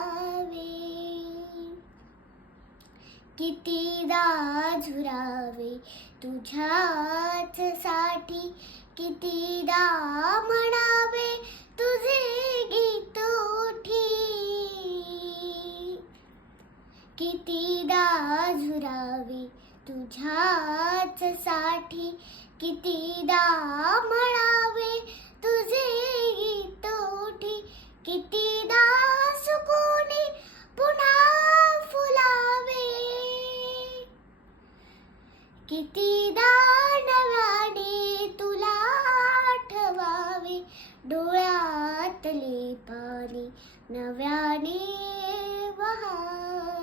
Huawei कितीदा झुरावे तुझ्याच साठी कितीदा म्हणावे तुझे गीत उठी. कितीदा झुरावे तुझ्याच साठी कितीदा म्हणावे तुझे गीत उठी. कितीदा किती नव्याने तुला आठवावे? डोळ्यातले पाणी नव्याने वहा